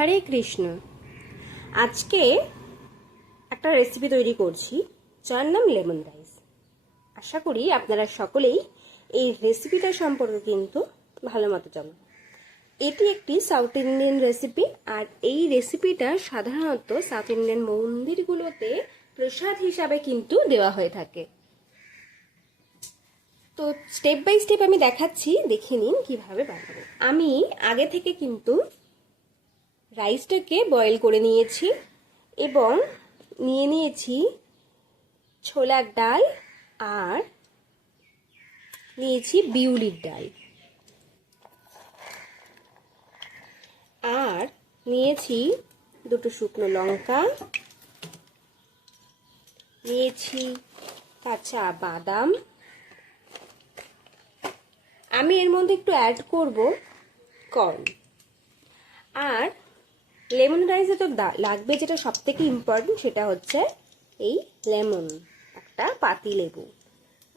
হরে কৃষ্ণ। আজকে একটা রেসিপি তৈরি করছি যার নাম লেমন রাইস। আশা করি আপনারা সকলেই এই রেসিপিটা সম্পর্কে কিন্তু ভালো মতো জানেন। এটি একটি সাউথ ইন্ডিয়ান রেসিপি, আর এই রেসিপিটা সাধারণত সাউথ ইন্ডিয়ান মন্দিরগুলোতে প্রসাদ হিসাবে কিন্তু দেওয়া হয়ে থাকে। তো স্টেপ বাই স্টেপ আমি দেখাচ্ছি, দেখে নিন কিভাবে বানাবো। আমি আগে থেকে কিন্তু রাইসটাকে বয়েল করে নিয়েছি এবং নিয়ে নিয়েছি ছোলার ডাল আর নিয়েছি বিউলির ডাল আর নিয়েছি দুটো শুকনো লঙ্কা, নিয়েছি কাঁচা বাদাম। আমি এর মধ্যে একটু অ্যাড করব কর্ন। আর লেমন রাইসে তো লাগবে যেটা সব থেকে ইম্পর্টেন্ট, সেটা হচ্ছে এই লেমন, একটা পাতি লেবু।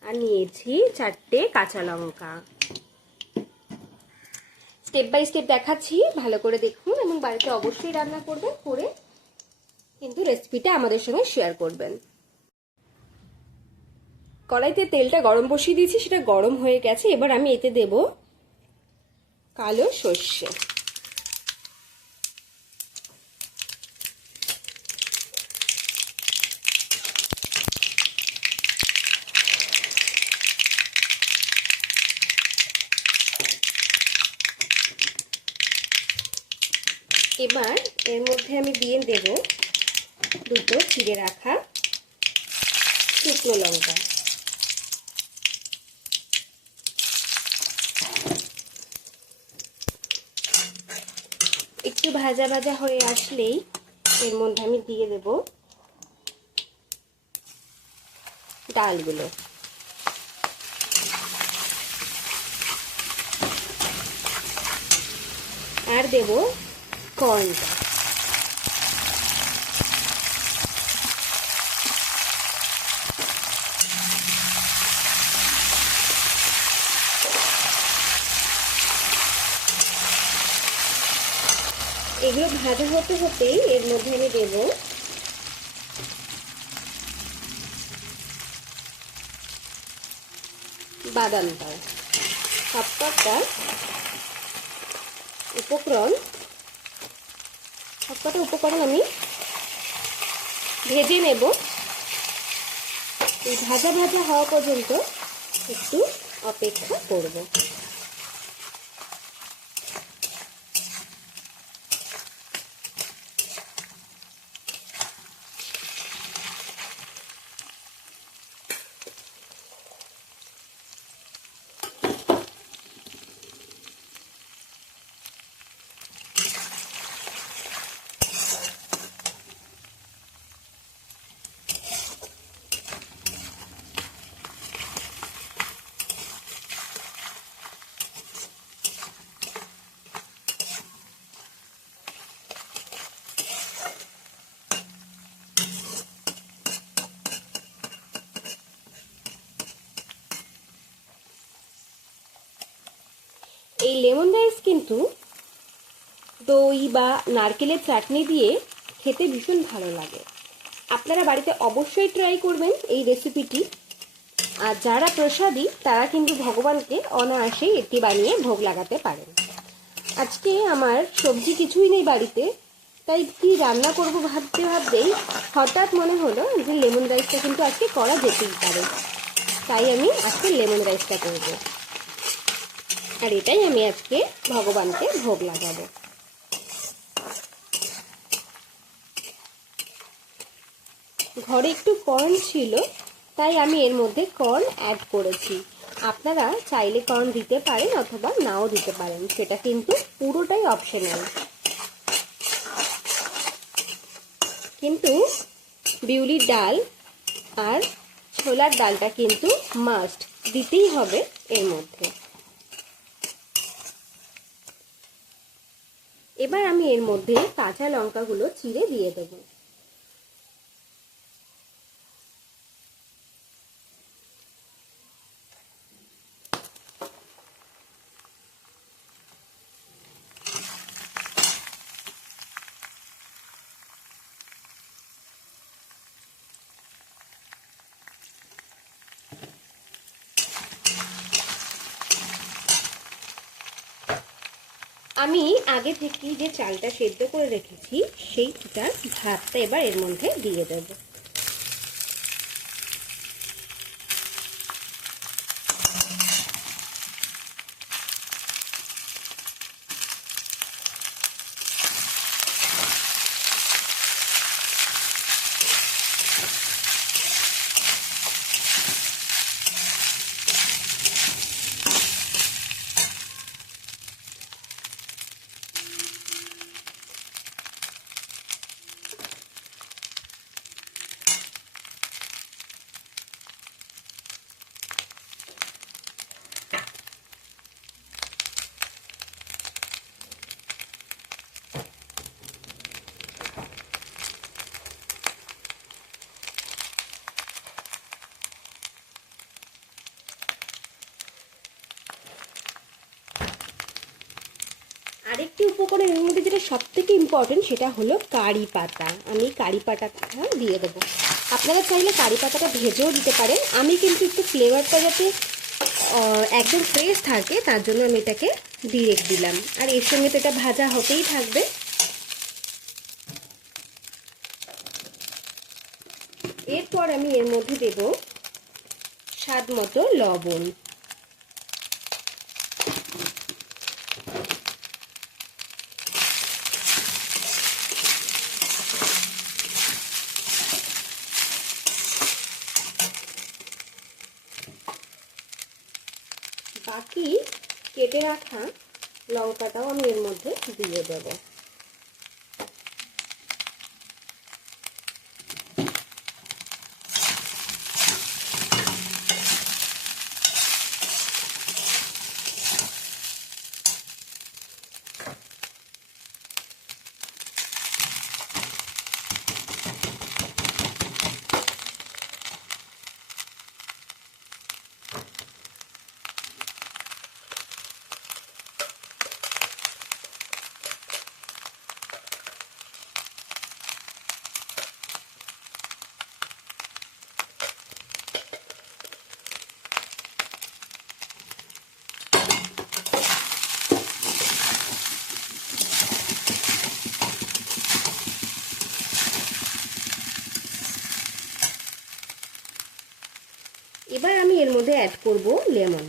আর নিয়েছি 4টে কাঁচা লঙ্কা। স্টেপ বাই স্টেপ দেখাচ্ছি, ভালো করে দেখুন এবং বাড়িতে অবশ্যই রান্না করবেন, করে কিন্তু রেসিপিটা আমাদের সঙ্গে শেয়ার করবেন। কড়াইতে তেলটা গরম বসিয়ে দিয়েছি, সেটা গরম হয়ে গেছে। এবার আমি এতে দেব কালো সর্ষে। এবার এর মধ্যে আমি দিয়ে দেব দুটো চিড়ে রাখা শুকনো লঙ্কা। একটু ভাজা ভাজা হয়ে আসলেই এর মধ্যে আমি দিয়ে দেব ডালগুলো। আর দেব কর্নটা। এগুলো ভাজা হতে হতেই এর মধ্যে আমি দেব বাদামটা। সবকটা উপকরণ আমি ভেজে নেব। এই ভাজা ভাজা হওয়া পর্যন্ত একটু অপেক্ষা করব। এই লেমন রাইস কিন্তু দই বা নারকেলের চাটনি দিয়ে খেতে ভীষণ ভালো লাগে। আপনারা বাড়িতে অবশ্যই ট্রাই করবেন এই রেসিপিটি। আর যারা প্রসাদী তারা কিন্তু ভগবানকে অনায়াসেই এটি বানিয়ে ভোগ লাগাতে পারেন। আজকে আমার সবজি কিছুই নেই বাড়িতে, তাই কি রান্না করব ভাবতেই হঠাৎ মনে হলো যে লেমন রাইসটা কিন্তু আজকে করা যেতেই পারে। তাই আমি আজকে লেমন রাইসটা করব, আর এটাই আমি আজকে ভগবানকে ভোগ লাগাবো। ঘরে একটু কর্ন ছিল, তাই আমি এর মধ্যে কর্ন অ্যাড করেছি। আপনারা চাইলে কর্ন দিতে পারেন অথবা নাও দিতে পারেন, সেটা কিন্তু পুরোটাই অপশনাল। কিন্তু বিউলির ডাল আর ছোলার ডালটা কিন্তু মাস্ট দিতেই হবে এর মধ্যে। এবার আমি এর মধ্যে কাঁচা লঙ্কাগুলো চিড়ে দিয়ে দেবো। আমি আগে থেকে যে চালটা সেদ্ধ করে রেখেছি সেইটার ভাতটা এবার এর মধ্যে দিয়ে দেব। আরেকটি উপকরণ এর মধ্যে যেটা সব থেকে ইম্পর্টেন্ট সেটা হলো কারি পাতা। আমি কারি পাতাটা দিয়ে দেবো। আপনারা চাইলে কারি পাতাটা ভেজেও দিতে পারেন। আমি কিন্তু একটু ফ্লেভারটা যাতে একদম ফ্রেশ থাকে তার জন্য আমি এটাকে ডিরেক্ট দিলাম। আর এর সঙ্গে তো এটা ভাজা হতেই থাকবে। এরপর আমি এর মধ্যে দেব স্বাদ মতো লবণ। বাকি কেটে রাখা লঙ্কাটাও আমি এর মধ্যে দিয়ে দেব। এবার আমি এর মধ্যে অ্যাড করব লেমন।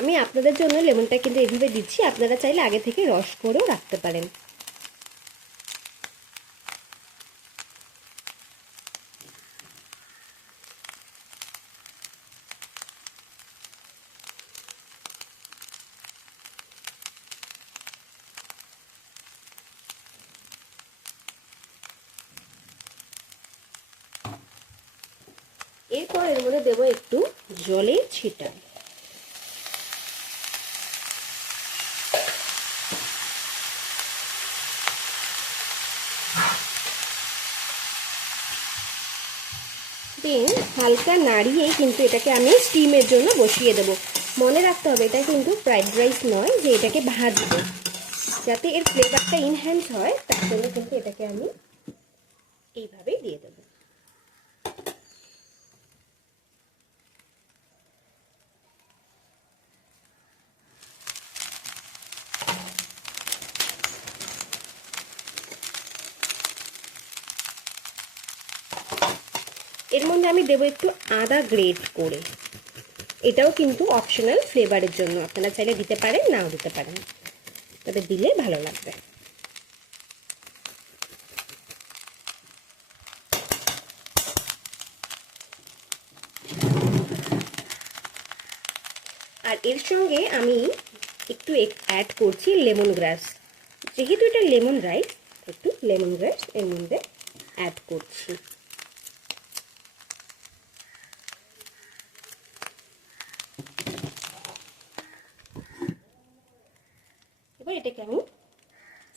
আমি আপনাদের জন্য লেমনটা কিন্তু এইভাবে দিচ্ছি, আপনারা চাইলে আগে থেকে রস করেও রাখতে পারেন। এরপর এর মধ্যে দেবো একটু জলের ছিটা। হালকা নাড়িয়ে কিন্তু এটাকে আমি স্টিমের জন্য বসিয়ে দেবো। মনে রাখতে হবে এটা কিন্তু ফ্রাইড রাইস নয় যে এটাকে ভাজবো, যাতে এর ফ্লেভারটা ইনহ্যান্স হয় তার জন্য কিন্তু এটাকে আমি এইভাবেই দিয়ে দেবো। এর মধ্যে আমি দেবো একটু আদা গ্রেট করে। এটাও কিন্তু অপশনাল ফ্লেভারের জন্য, আপনারা চাইলে দিতে পারেন নাও দিতে পারেন, তবে দিলে ভালো লাগবে। আর এর সঙ্গে আমি একটু অ্যাড করছি লেমন গ্রাস। যেহেতু এটা লেমন রাইস, একটু লেমন গ্রাস এর মধ্যে অ্যাড করছি। এটাকে আমি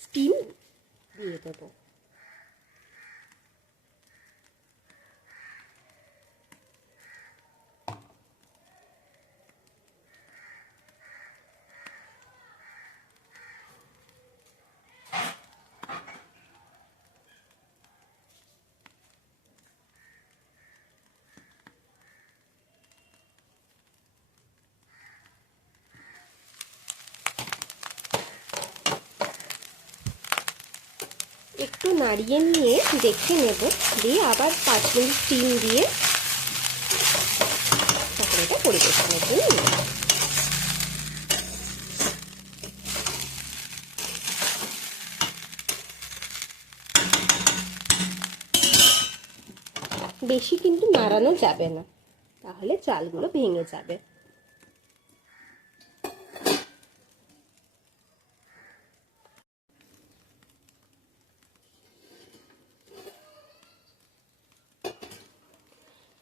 স্টিম দিয়ে দেবো। একটু নাড়িয়ে নিয়ে দেখে নেব, দিয়ে আবার 5 মিনিট স্টিম দিয়ে তারপরে এটা পরিবেশনের জন্য নেব। বেশি কিন্তু নাড়ানো যাবে না, তাহলে চালগুলো ভেঙে যাবে।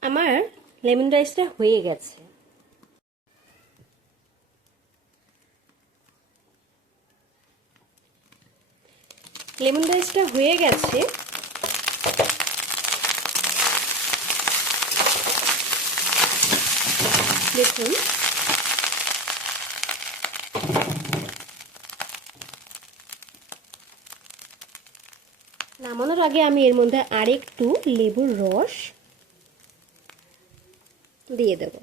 আমার লেমন রাইসটা হয়ে গেছে। লেমন রাইসটা হয়ে গেছে। দেখুন, নামানোর আগে আমি এর মধ্যে আরেকটু লেবুর রস দিয়ে দেব।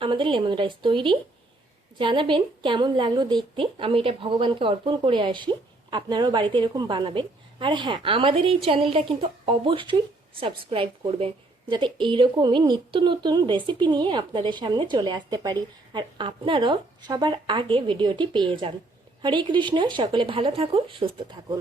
আমাদের লেমন রাইস তৈরি। জানাবেন কেমন লাগলো দেখতে। আমি এটা ভগবানকে অর্পণ করে আসি, আপনারাও বাড়িতে এরকম বানাবেন। আর হ্যাঁ, আমাদের এই চ্যানেলটা কিন্তু অবশ্যই সাবস্ক্রাইব করবেন, যাতে এইরকমই নিত্য নতুন রেসিপি নিয়ে আপনাদের সামনে চলে আসতে পারি, আর আপনারাও সবার আগে ভিডিওটি পেয়ে যান। হরে কৃষ্ণ, সকলে ভালো থাকুন, সুস্থ থাকুন।